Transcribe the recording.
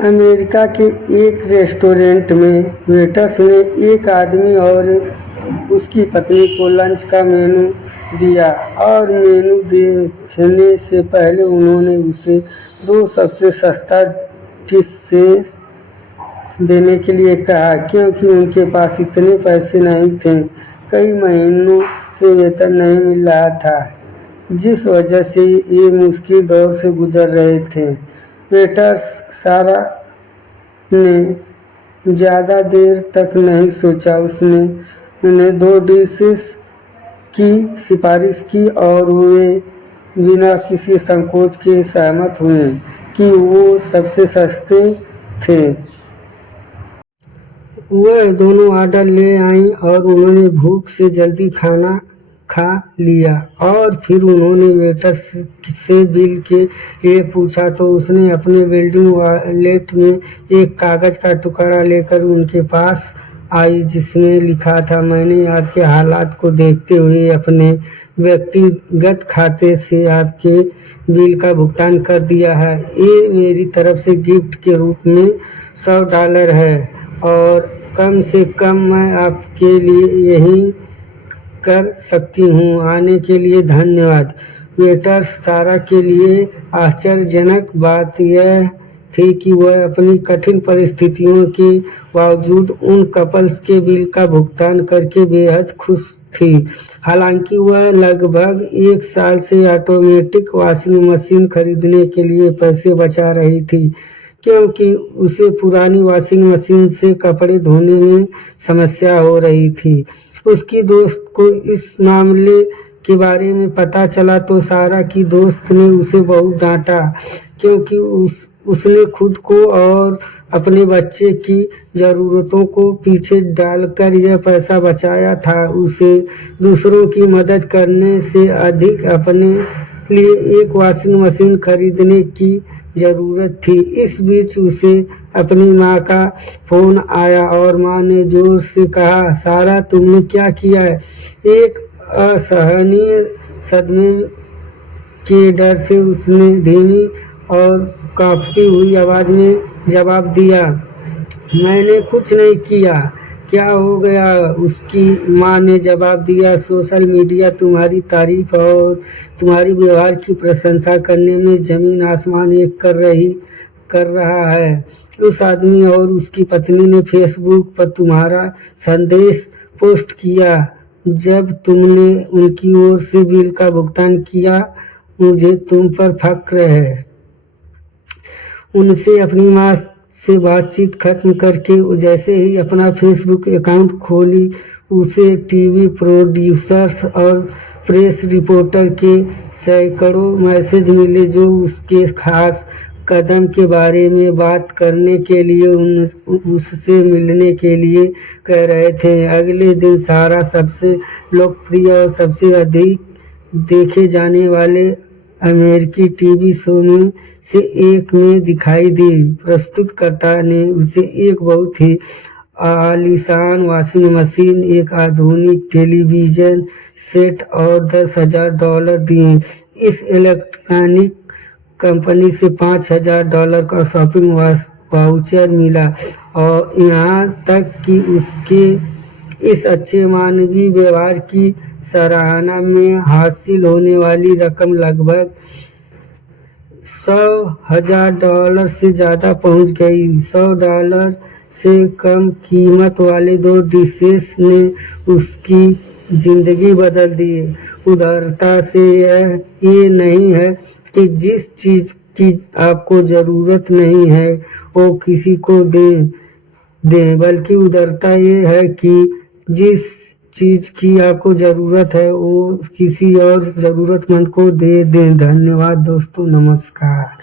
America के एक restaurant में वेटर्स ने एक आदमी और उसकी पत्नी को लंच का मेनू दिया और मेनू देखने से पहले उन्होंने उसे 2 सबसे सस्ता डिशेस देने के लिए कहा, क्योंकि उनके पास इतने पैसे नहीं थे। कई महीनों से वेतन नहीं मिल रहा था, जिस वजह से ये मुश्किल दौर से गुजर रहे थे। वेटर्स सारा ने ज़्यादा देर तक नहीं सोचा। उसने उन्हें 2 डिशेस की सिफारिश की और वे बिना किसी संकोच के सहमत हुए कि वो सबसे सस्ते थे। वह दोनों ऑर्डर ले आईं और उन्होंने भूख से जल्दी खाना खा लिया और फिर उन्होंने वेटर से बिल के लिए पूछा तो उसने अपने वेल्डिंग वॉलेट में एक कागज़ का टुकड़ा लेकर उनके पास आई, जिसमें लिखा था, मैंने आपके हालात को देखते हुए अपने व्यक्तिगत खाते से आपके बिल का भुगतान कर दिया है। ये मेरी तरफ से गिफ्ट के रूप में $100 है और कम से कम मैं आपके लिए यही कर सकती हूँ। आने के लिए धन्यवाद। वेटर सारा के लिए आश्चर्यजनक बात यह थी कि वह अपनी कठिन परिस्थितियों के बावजूद उन कपल्स के बिल का भुगतान करके बेहद खुश थी। हालांकि वह लगभग 1 साल से ऑटोमेटिक वॉशिंग मशीन खरीदने के लिए पैसे बचा रही थी, क्योंकि उसे पुरानी वॉशिंग मशीन से कपड़े धोने में समस्या हो रही थी। उसकी दोस्त को इस मामले के बारे में पता चला तो सारा की दोस्त ने उसे बहुत डांटा, क्योंकि उसने खुद को और अपने बच्चे की ज़रूरतों को पीछे डालकर यह पैसा बचाया था। उसे दूसरों की मदद करने से अधिक अपने लिए एक वॉशिंग मशीन खरीदने की ज़रूरत थी। इस बीच उसे अपनी माँ का फ़ोन आया और माँ ने ज़ोर से कहा, सारा तुमने क्या किया है? एक असहनीय सदमे के डर से उसने धीमी और कांपती हुई आवाज़ में जवाब दिया, मैंने कुछ नहीं किया। क्या हो गया? उसकी माँ ने जवाब दिया, सोशल मीडिया तुम्हारी तारीफ और तुम्हारी व्यवहार की प्रशंसा करने में ज़मीन आसमान एक कर रहा है। उस आदमी और उसकी पत्नी ने फेसबुक पर तुम्हारा संदेश पोस्ट किया जब तुमने उनकी ओर से बिल का भुगतान किया। मुझे तुम पर फक्र है। उनसे अपनी माँ से बातचीत खत्म करके जैसे ही अपना फेसबुक अकाउंट खोली, उसे टीवी प्रोड्यूसर्स और प्रेस रिपोर्टर के सैकड़ों मैसेज मिले जो उसके खास कदम के बारे में बात करने के लिए उससे मिलने के लिए कह रहे थे। अगले दिन सारा सबसे लोकप्रिय और सबसे अधिक देखे जाने वाले अमेरिकी टीवी शो में से एक में दिखाई दी। प्रस्तुतकर्ता ने उसे एक बहुत ही आलीशान वॉशिंग मशीन, एक आधुनिक टेलीविज़न सेट और $10,000 दिए। इस इलेक्ट्रॉनिक कंपनी से $5,000 का शॉपिंग वाउचर मिला और यहाँ तक कि उसके इस अच्छे मानवीय व्यवहार की सराहना में हासिल होने वाली रकम लगभग $100,000 से ज़्यादा पहुंच गई। $100 से कम कीमत वाले 2 डिशेस ने उसकी ज़िंदगी बदल दी। उदारता से ये नहीं है कि जिस चीज़ की आपको ज़रूरत नहीं है वो किसी को दें, बल्कि उदारता ये है कि जिस चीज़ की आपको ज़रूरत है वो किसी और ज़रूरतमंद को दे दें। धन्यवाद दोस्तों, नमस्कार।